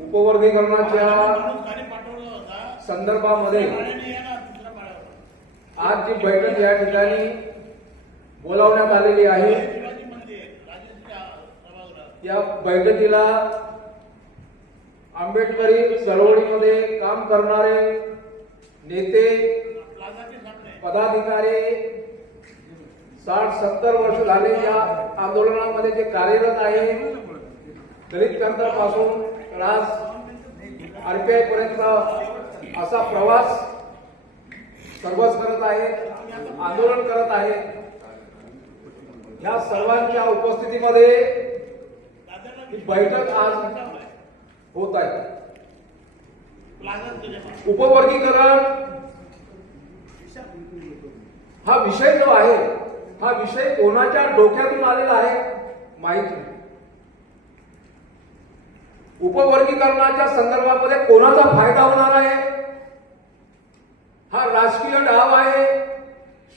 उपवर्गीकरणाच्या संदर्भामध्ये आज जी बैठक या ठिकाणी बोलावण्यात आलेली आहे, या बैठकीला आंबेडकरी चळवळीमध्ये काम करणारे नेते, पदाधिकारी, 60-70 वर्ष झाले या आंदोलनामध्ये जे कार्यरत आहे, दलित क्रांतीपासून आज आरपीआय पर्यंत असा प्रवास सर्वच करत आहेत, आंदोलन करत आहेत. या सर्वांच्या उपस्थितीमध्ये ही बैठक आज होत आहे. उपवर्गीकरण हा विषय जो आहे, हा विषय कोणाच्या डोक्यातून आलेला आहे माहित नाही. उपवर्गीकरणाच्या संदर्भामध्ये कोणाचा फायदा होणार आहे, हा राजकीय डाव आहे,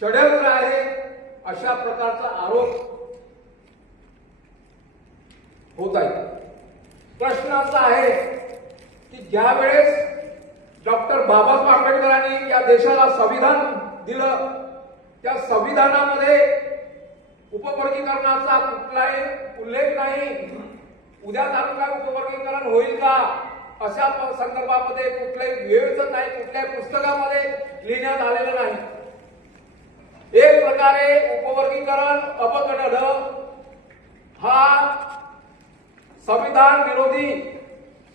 षड्यंत्र आहे, अशा प्रकारचा आरोप होत आहे. प्रश्न असा आहे की ज्या वेळेस डॉक्टर बाबासाहेब आंबेडकरांनी या देशाला संविधान दिलं, त्या संविधानामध्ये उपवर्गीकरणाचा कुठलाही उल्लेख नाही. उद्या तालुका उपवर्गीकरण होईल का अशा संदर्भामध्ये कुठल्याही नियोजन नाही, कुठल्याही पुस्तकामध्ये लिहिण्यात आलेलं नाही. एक प्रकारे उपवर्गीकरण अपकड हा संविधान विरोधी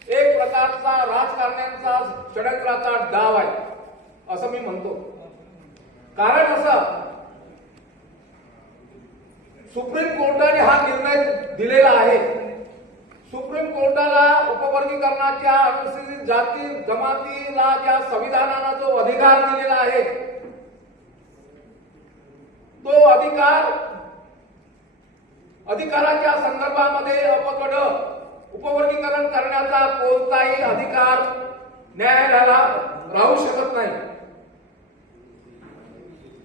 एक प्रकारचा राजकारण्यांचा षड्यंत्राचा डाव आहे असं मी म्हणतो. कारण असं, सुप्रीम कोर्टाने हा निर्णय दिलेला आहे. सुप्रीम कोर्टाला उपवर्गीकरणाच्या अनुसूचित जाती जमातीला ज्या संविधानानं जो अधिकार दिलेला आहे, तो अधिकाराच्या संदर्भामध्ये अपकड उपवर्गीकरण करण्याचा कोणताही अधिकार न्यायालयाला राहू शकत नाही.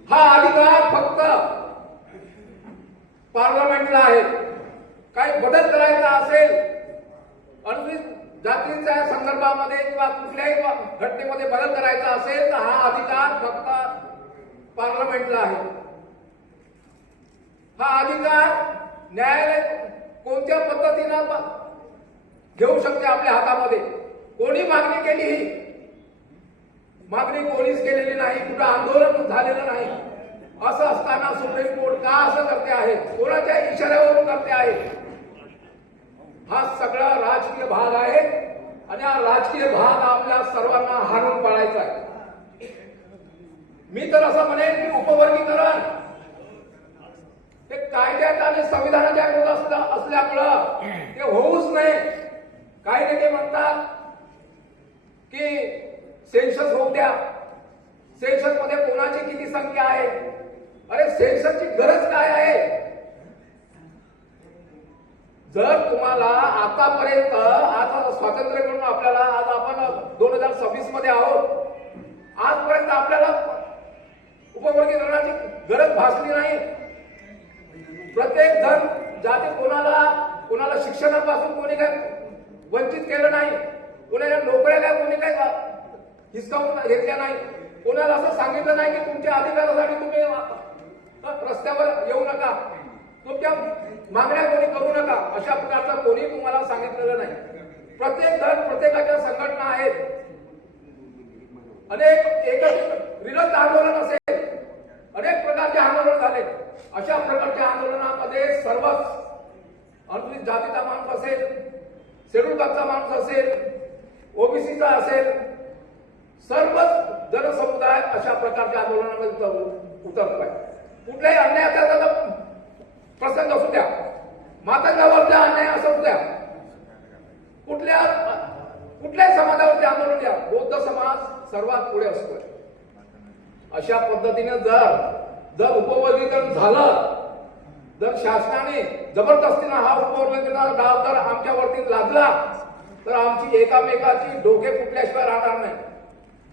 हा अधिकार फक्त पार्लमेंटला आहे. काही बदल करायचा असेल अनुसूचित जातीच्या संदर्भामध्ये किंवा कुठल्याही घटनेमध्ये बदल करायचा असेल तर हा अधिकार फक्त पार्लमेंटला आहे. हा अधिकार न्यायालय कोणत्या पद्धतीनं घेऊ शकते आपल्या हातामध्ये. कोणी मागणी केली, ही मागणी कोणीच केलेली नाही, कुठं आंदोलन झालेलं नाही. असं असताना सुप्रीम कोर्ट का असं करते आहे, कोणाच्या इशाऱ्यावरून करते आहे? हा सगळा राजकीय भाग आहे आणि हा राजकीय भाग आपल्या सर्वांना हाणून पाडायचा आहे. मी तर असं म्हणेन की उपवर्गीकरण हे कायद्यात आणि संविधानाच्या विरोधात असल्यामुळं ते होऊच नाही. काही नेते म्हणतात की सेन्सस होऊ द्या, सेन्सस मध्ये कोणाची किती संख्या आहे. अरे सेन्ससची गरज काय आहे? जर तुम्हाला आतापर्यंत, आता स्वातंत्र्य मिळून आपल्याला, आज आपण 2026 मध्ये आहोत, आजपर्यंत आपल्याला उपवर्गीकरणाची गरज भासली नाही. प्रत्येक जण जाती कोणाला शिक्षणापासून कोणी काय वंचित केलं नाही, कोणाला नोकऱ्या काय कोणी काय हिसकावून घेतल्या नाही, कोणाला असं सांगितलं नाही की तुमच्या अधिकारासाठी तुम्ही रस्त्यावर येऊ नका, तुमच्या मागण्या कोणी करू नका, अशा प्रकारचं कोणी तुम्हाला सांगितलेलं नाही. प्रत्येक जण, प्रत्येकाच्या संघटना आहेत, अनेक एकच विरोध आंदोलन असेल, अनेक प्रकारचे आंदोलन झाले. अशा प्रकारच्या आंदोलनामध्ये सर्वच अनुसूचित जातीचा माणूस असेल, शेड्यूल कास्टचा माणूस असेल, ओबीसीचा असेल, सर्वच जनसमुदाय अशा प्रकारच्या आंदोलनामध्ये उतरतोय. कुठल्याही अन्यायाचा प्रसंग असू द्या, मातंगावरचा अन्याय असू द्या, कुठल्याही समाजावरती आंदोलन द्या, बौद्ध समाज सर्वात पुढे असतोय. अशा पद्धतीने जर उपवर्गीकरण झालं, जर शासनाने जबरदस्तीनं हा उपवर्गीकरणाचा डाव जर आमच्यावरती लादला तर आमची एकामेकाची डोके फुटल्याशिवाय राहणार नाही.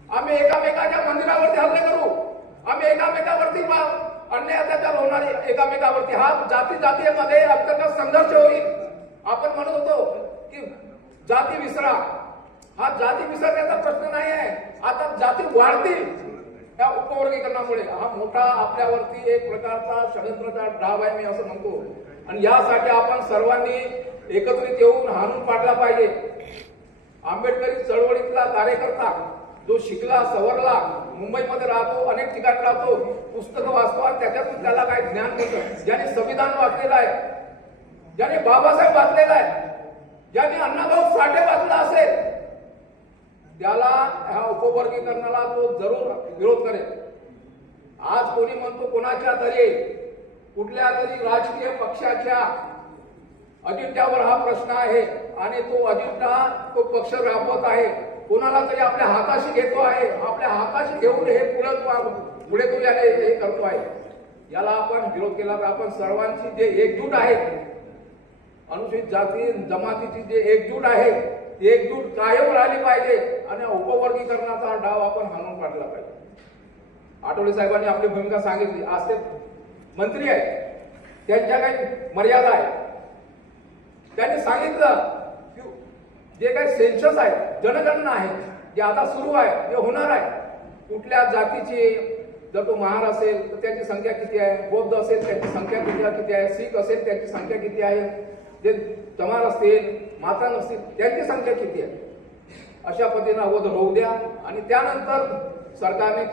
आम्ही एकामेकाच्या मंदिरावरती हल्ले करू, आम्ही एकामेकावरती अन्याय अत्याचार होणार एकामेकावरती, हा जातीमध्ये अंतर्गत संघर्ष होईल. आपण म्हणत होतो की जाती विसरा, हा जाती विसरण्याचा प्रश्न नाही आहे. आता जाती वाढतील त्या उपवर्गीकरणामुळे. हा मोठा आपल्यावरती एक प्रकारचा षडयंत्राचा डाव आहे, मी असं म्हणतो. आणि यासाठी आपण सर्वांनी एकत्रित येऊन हाणून पाडला पाहिजे. आंबेडकरी चळवळीतला कार्यकर्ता जो शिकला सवरला, मुंबईमध्ये राहतो, अनेक ठिकाणी राहतो, पुस्तकं वाचतो आणि त्याच्यातून त्याला काय ज्ञान मिळतं, ज्याने संविधान वाचलेलं आहे, ज्याने बाबासाहेब वाचलेला आहे, ज्याने अण्णाभाऊ साठे वाचला असेल, त्याला ह्या उपवर्गीकरणाला तो जरूर विरोध करेल. आज कोणी म्हणतो कोणाच्या तरी कुठल्या तरी राजकीय पक्षाच्या अजेंड्यावर हा प्रश्न आहे आणि तो अजेंडा तो पक्ष राबवत आहे, कोणाला तरी आपल्या हाताशी घेतो आहे, आपल्या हाताशी घेऊन हे पुढे तो याने हे करतो आहे. याला आपण विरोध केला तर आपण सर्वांची जे एकजूट आहे, अनुसूचित जाती जमातीची जे एकजूट आहे, ती एकजूट कायम राहिली पाहिजे आणि उपवर्गीकरणाचा डाव आपण हाणून पाडला पाहिजे. आठवले साहेबांनी आपली भूमिका सांगितली. आज ते मंत्री आहेत, त्यांच्या काही मर्यादा आहेत. त्यांनी सांगितलं की जे काही सेन्सस आहे, जनगणना आहे, जे आता सुरू आहे, जे होणार आहे, कुठल्या जातीची, जर तो महार असेल तर त्याची संख्या किती आहे, बौद्ध असेल त्याची संख्या किती आहे, शीख असेल त्याची संख्या किती आहे, जे चमार असतील, माता नसतील त्यांची संख्या किती आहे, अशा पद्धतीने अगोदर होऊ द्या आणि त्यानंतर सरकारने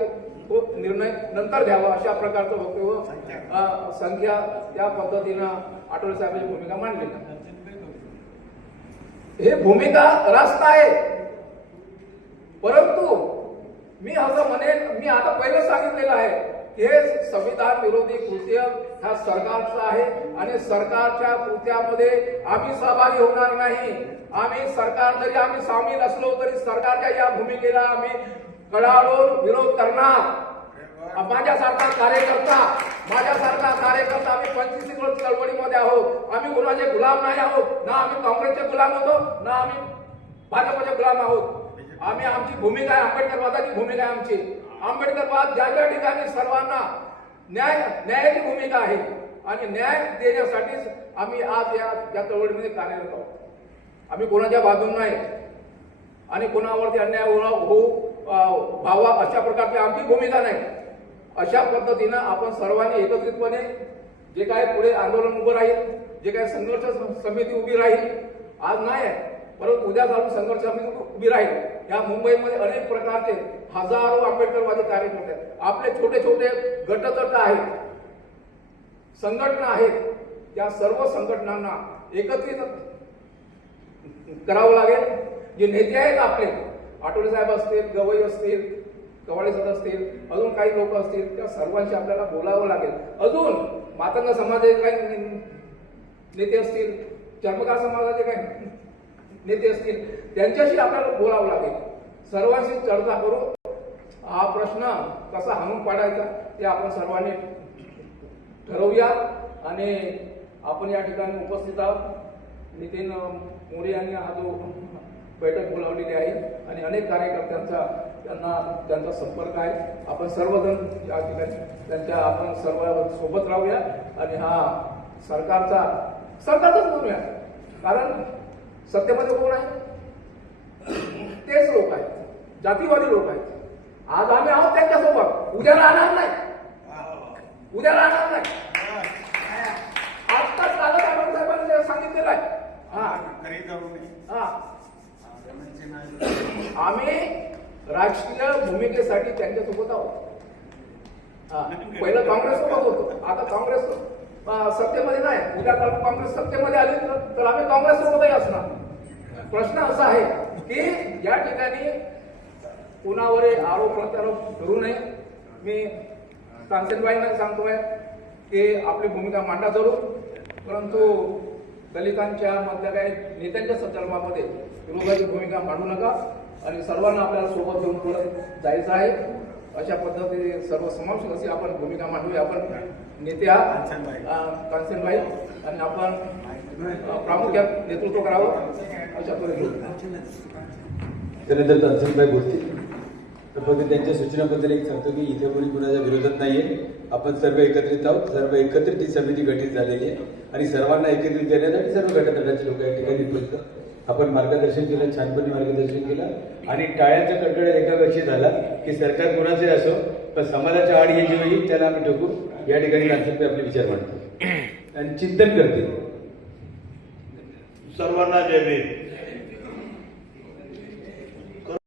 तो निर्णय नंतर घ्यावा, अशा प्रकारचं वक्तव्य संख्या त्या पद्धतीनं आठवले साहेबांची भूमिका मांडली. हे भूमिका रास्त आहे, परंतु मी असं म्हणेन, मी आता पहिलं सांगितलेलं आहे की हे संविधान विरोधी कृत्य हा सरकारचा आहे आणि सरकारच्या कृत्यामध्ये आम्ही सहभागी होणार नाही. आम्ही सरकार जरी आम्ही सामील असलो तरी सरकारच्या या भूमिकेला आम्ही कडाडून विरोध करणार. माझ्यासारखा कार्यकर्ता आम्ही 25 चळवळीमध्ये आहोत. आम्ही कोणाचे गुलाम नाही आहोत, ना आम्ही काँग्रेसचे गुलाम होतो, ना आम्ही भाजपचे गुलाम आहोत. आम्ही आमची भूमिका आहे, आंबेडकरवादाची भूमिका आहे आमची. आंबेडकरवाद ज्या ज्या ठिकाणी सर्वांना न्यायाची भूमिका आहे आणि न्याय देण्यासाठीच आम्ही आज या चळवळीमध्ये कार्यरत आहोत. आम्ही कोणाच्या बाजून नाही आणि कोणावरती अन्याय होऊ व्हावा अशा प्रकारची आमची भूमिका नाही. अशा पद्धतीनं आपण सर्वांनी एकत्रितपणे जे काय पुढे आंदोलन उभं राहील, जे काय संघर्ष समिती उभी राहील, आज नाही आहे परंतु उद्या चालून संघर्ष समिती उभी राहील. या मुंबईमध्ये अनेक प्रकारचे हजारो आंबेडकरवादी कार्यकर्ते आहेत. आपले छोटे छोटे गटतट आहेत, संघटना आहेत. त्या सर्व संघटनांना एकत्रित करावं लागेल. जे नेते आहेत आपले, आठवले साहेब असतील, गवई असतील, कवाडे सर असतील, अजून काही लोक असतील, त्या सर्वांशी आपल्याला बोलावं लागेल. अजून मातंग समाजाचे काही नेते असतील, चर्मकार समाजाचे काही नेते असतील, त्यांच्याशी आपल्याला बोलावं लागेल. सर्वांशी चर्चा करू हा प्रश्न कसा हाणून पाडायचा ते आपण सर्वांनी ठरवूया. आणि आपण या ठिकाणी उपस्थित आहोत. नितीन मोरे यांनी हा जो बैठक बोलावलेली आहे आणि अनेक कार्यकर्त्यांचा त्यांचा संपर्क आहे. आपण सर्वजण या ठिकाणी त्यांच्या आपण सर्व सोबत राहूया आणि हा सरकारचाच बोलूया. कारण सत्तेमध्ये कोण आहे? तेच लोक आहेत, जातीवादी लोक आहेत. आज आम्ही आहोत त्यांच्यासोबत, उद्या राहणार नाही. आत्ताच कालच साहेबांनी सांगितलेलं आहे. आम्ही राजकीय भूमिकेसाठी त्यांच्यासोबत आहोत. पहिलं काँग्रेस सोबत होतो, आता काँग्रेस सत्तेमध्ये नाही. उद्या काँग्रेस सत्तेमध्ये आली तर आम्ही काँग्रेस सोबतही असणार. प्रश्न असा आहे की या ठिकाणी कुणावर आरोप प्रत्यारोप करू नये. मी कांचनबाईंना सांगतोय की आपली भूमिका मांडा जरूर, परंतु दलितांच्या मधल्या काही नेत्यांच्या संदर्भामध्ये विरोधाची भूमिका मांडू नका आणि सर्वांना आपल्याला सोबत घेऊन पुढे जायचं आहे. अशा पद्धतीने सर्व समावेश अशी आपण भूमिका मांडूया. आपण नेते आहात कांचनबाई आणि आपण प्रामुख्याने नेतृत्व करावं अशा पद्धतीने त्यानंतर कांचनबाई बोलतील. तर फक्त त्यांच्या सूचनाबद्दल एक सांगतो की इथे कोणी कुणाच्या विरोधात नाहीये. आपण सर्व एकत्रित आहोत. सर्व एकत्रित ही समिती गठीत झालेली आहे आणि सर्वांना एकत्रित करण्यासाठी सर्व घटकांचे लोक या ठिकाणी उपस्थित. आपण मार्गदर्शन केलं, छानपणे मार्गदर्शन केलं आणि टाळ्यांचा कडकडाट एका वर्षी झाला की सरकार कोणाचे असो पण समाजाच्या आड हे जे येईल त्याला आम्ही ठोकू. या ठिकाणी कांचनताई आपले विचार मांडतो आणि चिंतन करते. सर्वांना जय भीम.